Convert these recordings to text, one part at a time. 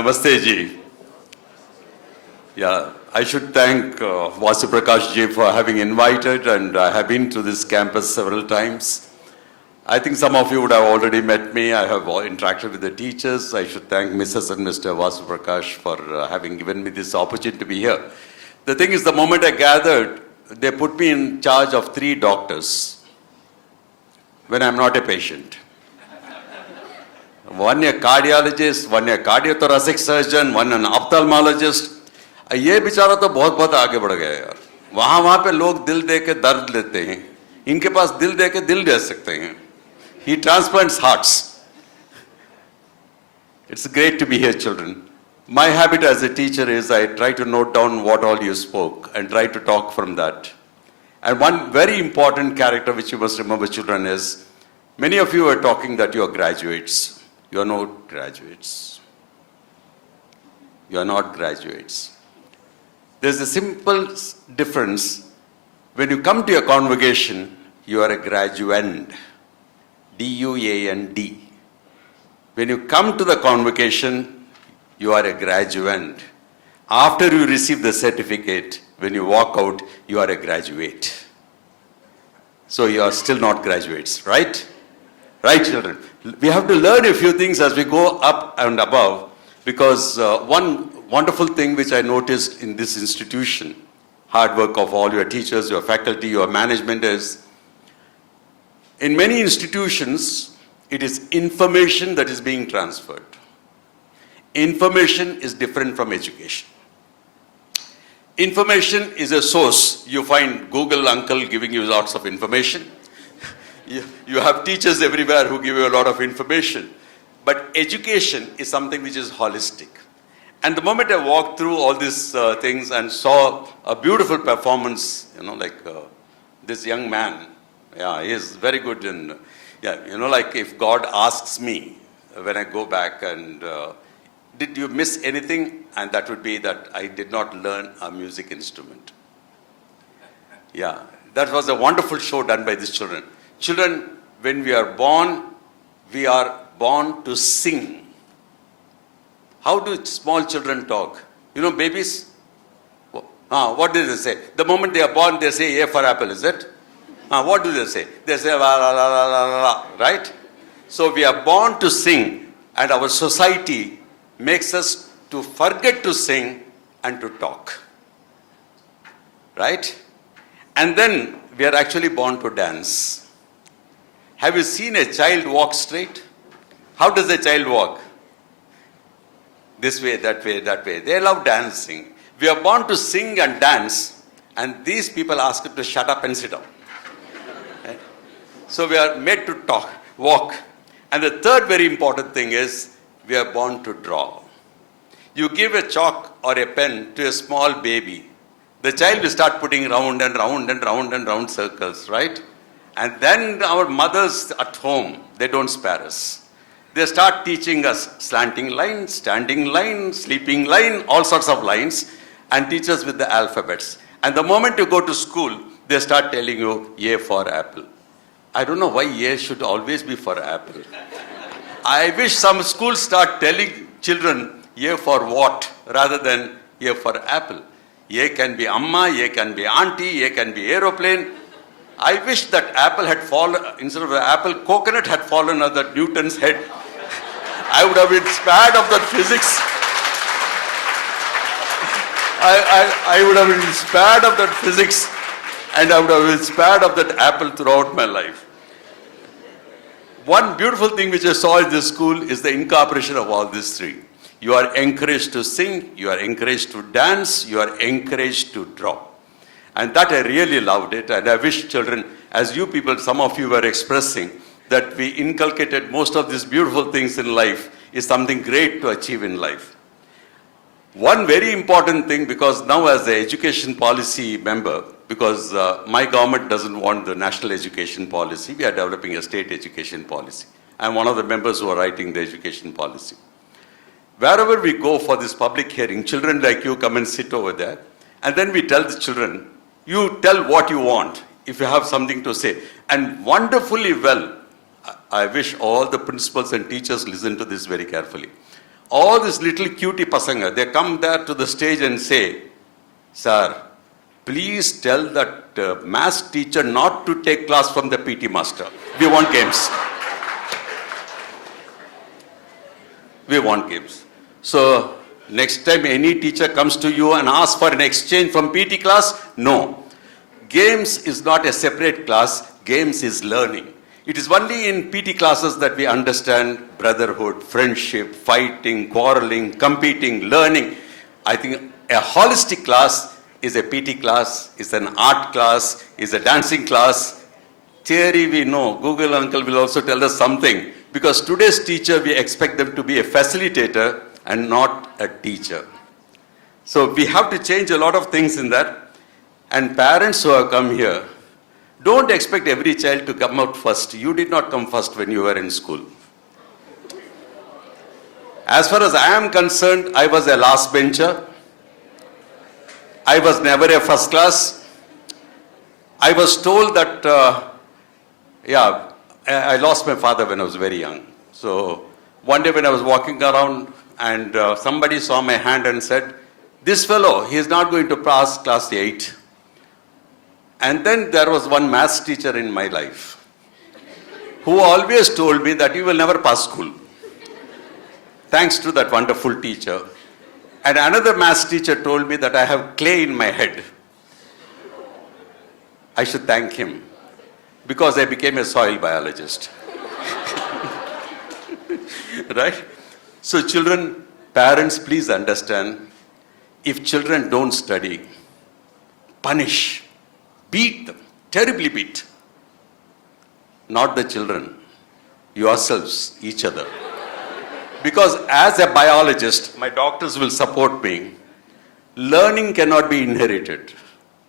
Namaste ji. Yeah, I should thank Vasu Prakash ji for having invited, and I have been to this campus several times. I think some of you would have already met me. I have interacted with the teachers. I should thank Mrs. and Mr. Vasu Prakash for having given me this opportunity to be here. The thing is, the moment I gathered, they put me in charge of 3 doctors when I'm not a patient. One a cardiologist, one a cardiothoracic surgeon, one an ophthalmologist. ये बेचारा तो बहुत आगे बढ़ गया यार. वहाँ पे लोग दिल दे के दर्द लेते हैं. इनके पास दिल दे के दिल दे सकते हैं. He transplants hearts. It's great to be here, children. My habit as a teacher is I try to note down what all you spoke and try to talk from that. And one very important character which you must remember, children, is many of you are talking that you are graduates. You are not graduates. You are not graduates. There's a simple difference. When you come to a convocation, you are a graduand. D-U-A-N-D. When you come to the convocation, you are a graduand. After you receive the certificate, when you walk out, you are a graduate. So you are still not graduates, right? Right, children? We have to learn a few things as we go up and above, because one wonderful thing which I noticed in this institution, hard work of all your teachers, your faculty, your management, is in many institutions, it is information that is being transferred. Information is different from education. Information is a source. You find Google uncle giving you lots of information. You have teachers everywhere who give you a lot of information. But education is something which is holistic. And the moment I walked through all these things and saw a beautiful performance, like this young man, yeah, he is very good in, like if God asks me when I go back and did you miss anything? And that would be that I did not learn a music instrument. Yeah, that was a wonderful show done by these children. Children, when we are born to sing. How do small children talk? Babies, what do they say? The moment they are born, they say A for apple, is it? What do they say? They say la la la la la la, right? So we are born to sing, and our society makes us to forget to sing and to talk. Right? And then we are actually born to dance. Have you seen a child walk straight? How does a child walk? This way, that way, that way. They love dancing. We are born to sing and dance, and these people ask us to shut up and sit down. Right? So we are made to talk, walk. And the third very important thing is we are born to draw. You give a chalk or a pen to a small baby, the child will start putting round and round and round and round circles, right? And then our mothers at home, they don't spare us. They start teaching us slanting line, standing line, sleeping line, all sorts of lines, and teach us with the alphabets. And the moment you go to school, they start telling you A for apple. I don't know why A should always be for apple. I wish some schools start telling children A for what rather than A for apple. A can be amma, A can be auntie, A can be aeroplane. I wish that apple had fallen, instead of the apple, coconut had fallen on that Newton's head. I would have been spared of that physics. I would have been spared of that physics, and I would have been spared of that apple throughout my life. One beautiful thing which I saw in this school is the incorporation of all these 3. You are encouraged to sing, you are encouraged to dance, you are encouraged to draw. And that I really loved it, and I wish children, as you people, some of you were expressing, that we inculcated most of these beautiful things in life is something great to achieve in life. One very important thing, because now as the education policy member, because my government doesn't want the national education policy, we are developing a state education policy. I'm one of the members who are writing the education policy. Wherever we go for this public hearing, children like you come and sit over there, and then we tell the children, you tell what you want, if you have something to say. And wonderfully well, I wish all the principals and teachers listen to this very carefully. All these little cutie pasanga, they come there to the stage and say, "Sir, please tell that maths teacher not to take class from the PT master. We want games." We want games. So next time any teacher comes to you and asks for an exchange from PT class, no. Games is not a separate class. Games is learning. It is only in PT classes that we understand brotherhood, friendship, fighting, quarreling, competing, learning. I think a holistic class is a PT class, is an art class, is a dancing class. Theory we know. Google uncle will also tell us something. Because today's teacher, we expect them to be a facilitator and not a teacher. So we have to change a lot of things in that. And parents who have come here, don't expect every child to come out first. You did not come first when you were in school. As far as I am concerned, I was a last bencher. I was never a first class. I was told that, I lost my father when I was very young. So one day when I was walking around and somebody saw my hand and said, "This fellow, he is not going to pass class 8. And then there was one maths teacher in my life who always told me that you will never pass school. Thanks to that wonderful teacher. And another maths teacher told me that I have clay in my head. I should thank him because I became a soil biologist." Right? So children, parents, please understand, if children don't study, punish. Beat them, terribly beat. Not the children, yourselves, each other. Because as a biologist, my doctors will support me, learning cannot be inherited.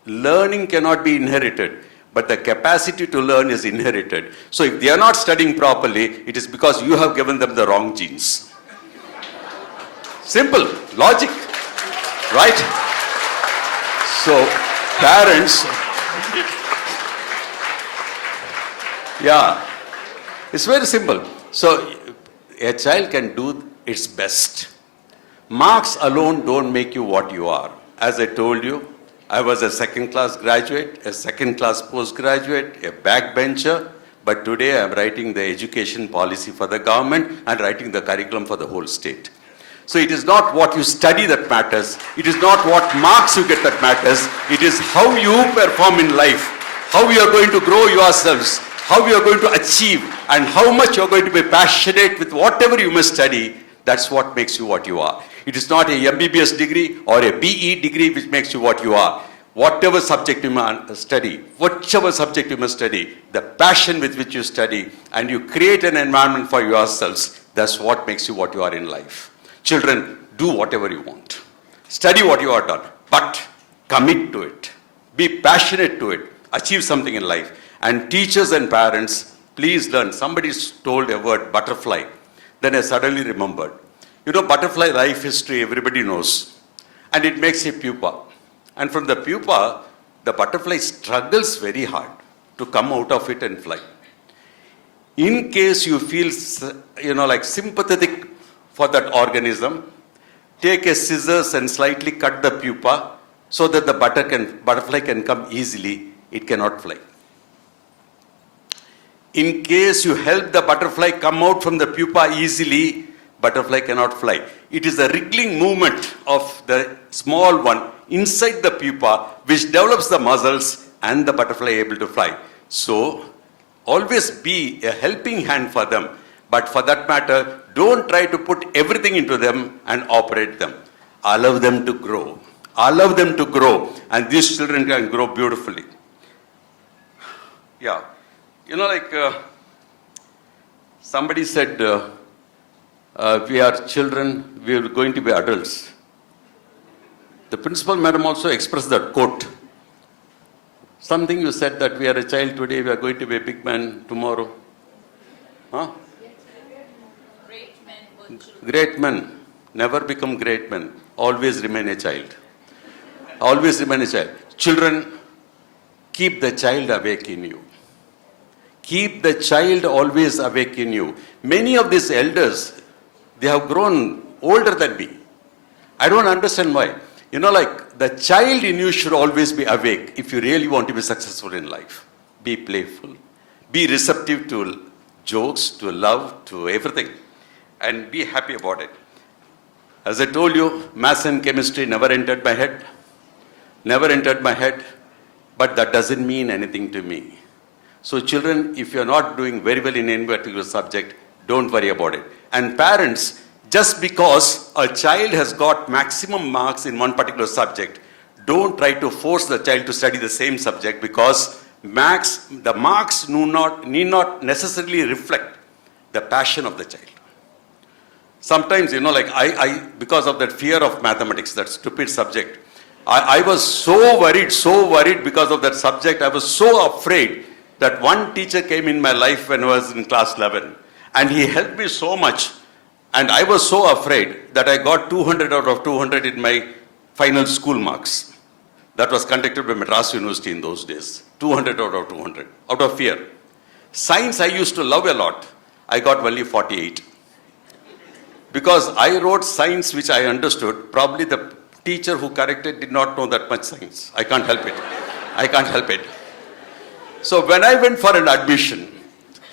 Learning cannot be inherited, but the capacity to learn is inherited. So if they are not studying properly, it is because you have given them the wrong genes. Simple, logic, right? So parents, it's very simple. So a child can do its best. Marks alone don't make you what you are. As I told you, I was a second-class graduate, a second-class postgraduate, a backbencher, but today I'm writing the education policy for the government and writing the curriculum for the whole state. So it is not what you study that matters. It is not what marks you get that matters. It is how you perform in life, how you are going to grow yourselves, how you are going to achieve, and how much you are going to be passionate with whatever you must study. That's what makes you what you are. It is not a MBBS degree or a BE degree which makes you what you are. Whatever subject you must study, whichever subject you must study, the passion with which you study, and you create an environment for yourselves, that's what makes you what you are in life. Children, do whatever you want. Study what you are done, but commit to it. Be passionate to it. Achieve something in life. And teachers and parents, please learn. Somebody told a word, butterfly. Then I suddenly remembered. You know, butterfly life history, everybody knows. And it makes a pupa. And from the pupa, the butterfly struggles very hard to come out of it and fly. In case you feel, like sympathetic for that organism, take a scissors and slightly cut the pupa so that the butterfly can come easily. It cannot fly. In case you help the butterfly come out from the pupa easily, butterfly cannot fly. It is the wriggling movement of the small one inside the pupa which develops the muscles and the butterfly able to fly. So, always be a helping hand for them. But for that matter, don't try to put everything into them and operate them. Allow them to grow. Allow them to grow. And these children can grow beautifully. Yeah. Somebody said, we are children, we are going to be adults. The principal madam also expressed that quote. Something you said that we are a child today, we are going to be a big man tomorrow. Huh? Great men never become great men. Always remain a child. Always remain a child. Children, keep the child awake in you. Keep the child always awake in you. Many of these elders, they have grown older than me. I don't understand why. You know, like the child in you should always be awake if you really want to be successful in life. Be playful, be receptive to jokes, to love, to everything, and be happy about it. As I told you, maths and chemistry never entered my head. Never entered my head, but that doesn't mean anything to me. So children, if you're not doing very well in any particular subject, don't worry about it. And parents, just because a child has got maximum marks in one particular subject, don't try to force the child to study the same subject, because the marks need not necessarily reflect the passion of the child. Sometimes, you know, like because of that fear of mathematics, that stupid subject, I was so worried because of that subject. I was so afraid that one teacher came in my life when I was in class 11, and he helped me so much. And I was so afraid that I got 200 out of 200 in my final school marks. That was conducted by Madras University in those days. 200 out of 200, out of fear. Science I used to love a lot. I got only 48. Because I wrote science which I understood. Probably the teacher who corrected did not know that much science. I can't help it. I can't help it. So when I went for an admission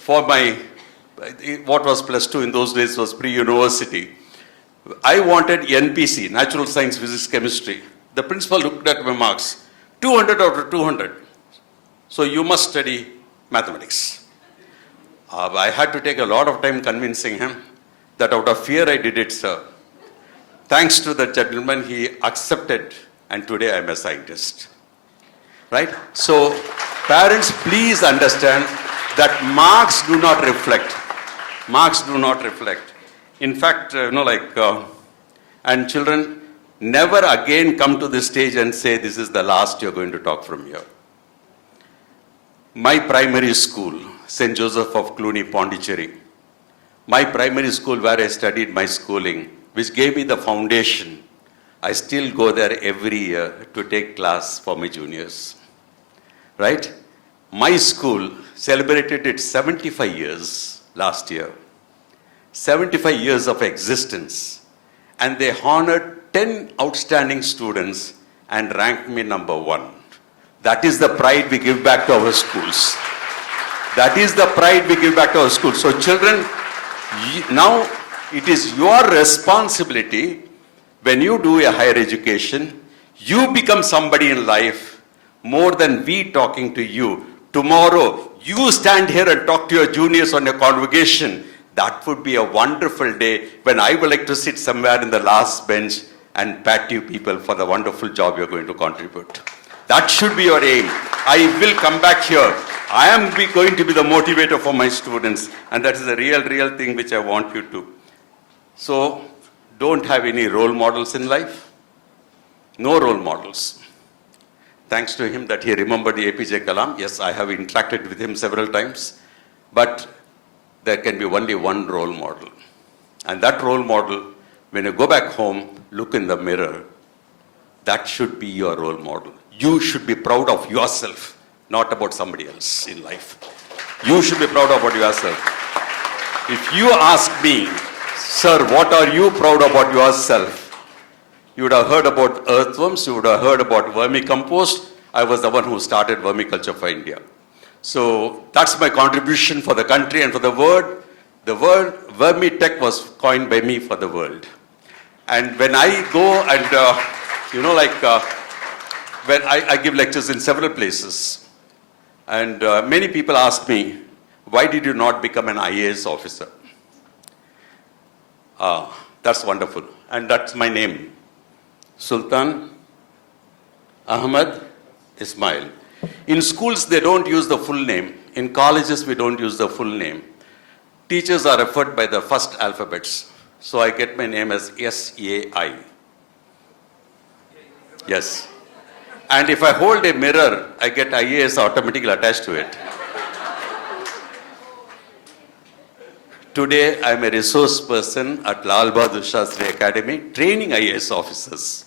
for my, what was plus 2 in those days was pre-university, I wanted NPC, Natural Science, Physics, Chemistry. The principal looked at my marks, 200 out of 200. So you must study mathematics. I had to take a lot of time convincing him that out of fear I did it, sir. Thanks to the gentleman, he accepted, and today I'm a scientist. Right? So, parents, please understand that marks do not reflect. Marks do not reflect. In fact, and children, never again come to this stage and say, this is the last you're going to talk from here. My primary school, St. Joseph of Cluny, Pondicherry, my primary school where I studied my schooling, which gave me the foundation, I still go there every year to take class for my juniors. Right? My school celebrated its 75 years last year. 75 years of existence. And they honored 10 outstanding students and ranked me number 1. That is the pride we give back to our schools. That is the pride we give back to our schools. So children, now it is your responsibility when you do a higher education, you become somebody in life more than we talking to you. Tomorrow, you stand here and talk to your juniors on your convocation. That would be a wonderful day when I would like to sit somewhere in the last bench and pat you people for the wonderful job you're going to contribute. That should be your aim. I will come back here. I am going to be the motivator for my students, and that is a real thing which I want you to. So, don't have any role models in life. No role models. Thanks to him that he remembered the APJ Kalam. Yes, I have interacted with him several times. But there can be only one role model. And that role model, when you go back home, look in the mirror. That should be your role model. You should be proud of yourself, not about somebody else in life. You should be proud about yourself. If you ask me, sir, what are you proud about yourself? You would have heard about earthworms, you would have heard about vermicompost. I was the one who started vermiculture for India. So that's my contribution for the country and for the world. The word vermitech was coined by me for the world. And when I go and, when I give lectures in several places, and many people ask me, why did you not become an IAS officer? That's wonderful. And that's my name, Sultan Ahmed Ismail. In schools, they don't use the full name. In colleges, we don't use the full name. Teachers are referred by the first alphabets. So I get my name as S-A-I. Yes. And if I hold a mirror, I get IAS automatically attached to it. Today, I'm a resource person at Lal Bahadur Shastri Academy, training IAS officers.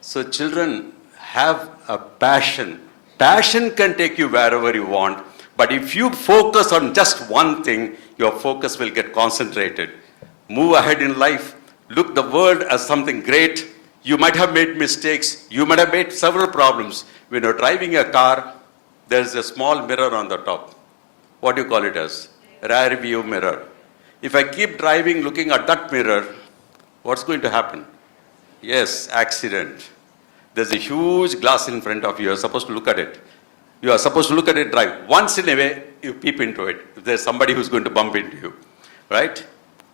So children have a passion. Passion can take you wherever you want, but if you focus on just one thing, your focus will get concentrated. Move ahead in life, look the world as something great. You might have made mistakes. You might have made several problems. When you're driving a car, there's a small mirror on the top. What do you call it as? Rear view mirror. If I keep driving looking at that mirror, what's going to happen? Yes, accident. There's a huge glass in front of you. You're supposed to look at it. You are supposed to look at it, drive. Once in a way, you peep into it. If there's somebody who's going to bump into you, right?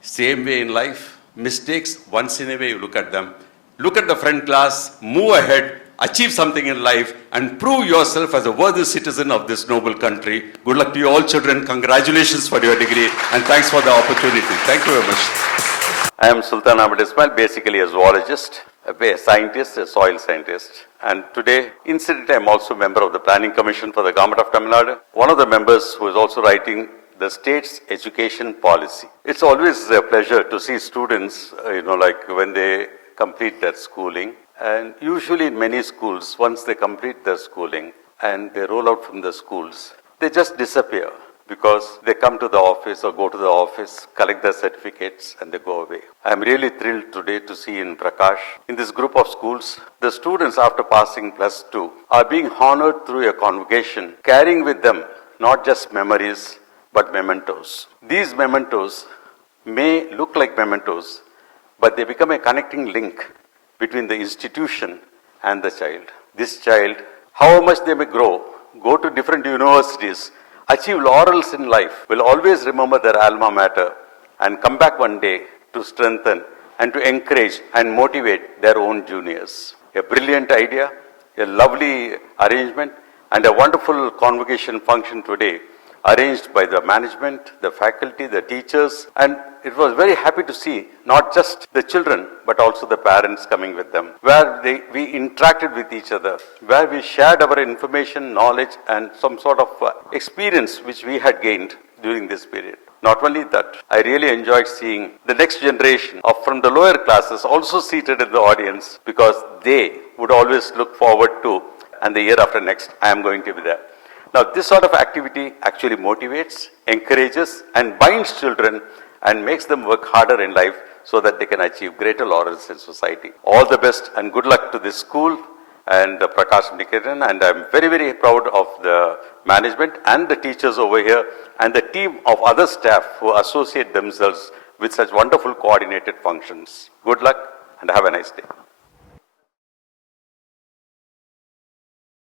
Same way in life. Mistakes, once in a way, you look at them. Look at the front glass, move ahead, achieve something in life, and prove yourself as a worthy citizen of this noble country. Good luck to you all, children. Congratulations for your degree, and thanks for the opportunity. Thank you very much. I am Sultan Ahmed Ismail, basically a zoologist, a scientist, a soil scientist. And today, incidentally, I am also a member of the Planning Commission for the Government of Tamil Nadu. One of the members who is also writing the state's education policy. It's always a pleasure to see students, like when they complete their schooling. And usually in many schools, once they complete their schooling and they roll out from the schools, they just disappear because they come to the office or go to the office, collect their certificates, and they go away. I'm really thrilled today to see in Prakash, in this group of schools, the students after passing +2 are being honored through a convocation, carrying with them not just memories, but mementos. These mementos may look like mementos, but they become a connecting link between the institution and the child. This child, however much they may grow, go to different universities, achieve laurels in life, will always remember their alma mater and come back one day to strengthen and to encourage and motivate their own juniors. A brilliant idea, a lovely arrangement, and a wonderful convocation function today, arranged by the management, the faculty, the teachers, and it was very happy to see not just the children, but also the parents coming with them, where we interacted with each other, where we shared our information, knowledge, and some sort of experience which we had gained during this period. Not only that, I really enjoyed seeing the next generation from the lower classes also seated in the audience because they would always look forward to, and the year after next, I am going to be there. Now, this sort of activity actually motivates, encourages, and binds children and makes them work harder in life so that they can achieve greater laurels in society. All the best and good luck to this school and Prakash Vidyaniketan, and I'm very, very proud of the management and the teachers over here and the team of other staff who associate themselves with such wonderful coordinated functions. Good luck and have a nice day.